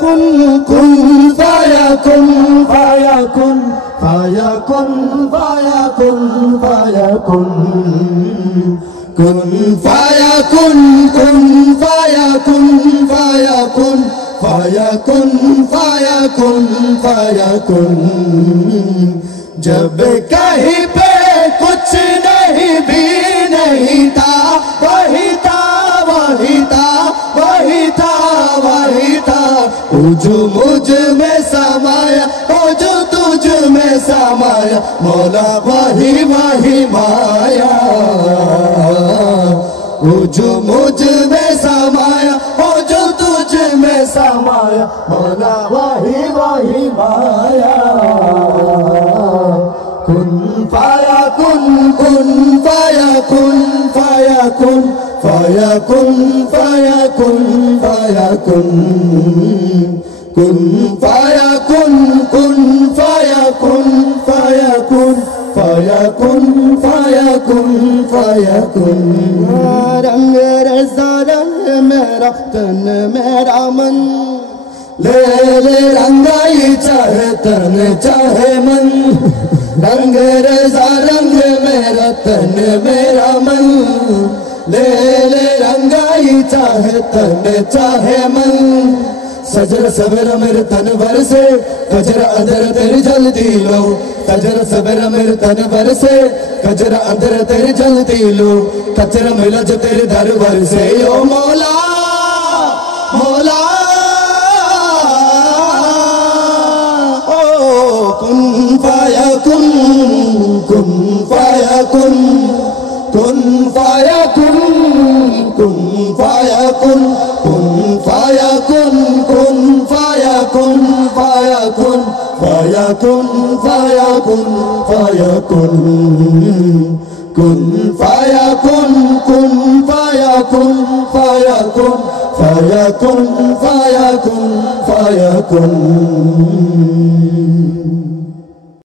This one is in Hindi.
कुन कुन फायाकुन फायाकुन फायाकुन फायाकुन फायाकुन कुन फायाकुन कुन फायाकुन फायाकुन फायाकुन फायाकुन फायाकुन जब कहीं पे कुछ नहीं भी नहीं था वही था वही था वही था वही था वो जो मुझ में समाया वो जो तुझ में समाया मौला वही वही माया वो जो मुझ में समाया वो जो तुझ में समाया मौला वही वही माया कुन फायाकुन कुन फायाकुन फायाकुन फायाकुन फायाकुन फायाकुन कुन फायाकुन कुन फायाकुन फायाकुन फायाकुन फायाकुन फायाकुन रंग रज़ा रंग मेरा तन मेरा मन ले ले रंगाई चाहे तन चाहे मन रंग रज़ा रंग मेरा तन मेरा मन ले ले रंगाई चाहे तन चाहे मन सजर सवेरा मेरे तन भर से कजरा अंदर तेरी जल्दी लो सजर सवेरा मेरे तन भर से कजरा अंदर तेरी जल्दी लो कचरा मिला जो तेरे दरबार से ओ मौला मौला ओ कुन फायाकुन कुन फायाकुन कुन फायाकुन कुन फायाकुन कुन फायाकुन कुन फायाकुन फायाकुन फायाकुन फायाकुन फायाकुन कुन फायाकुन कुन फायाकुन फायाकुन फायाकुन फायाकुन फायाकुन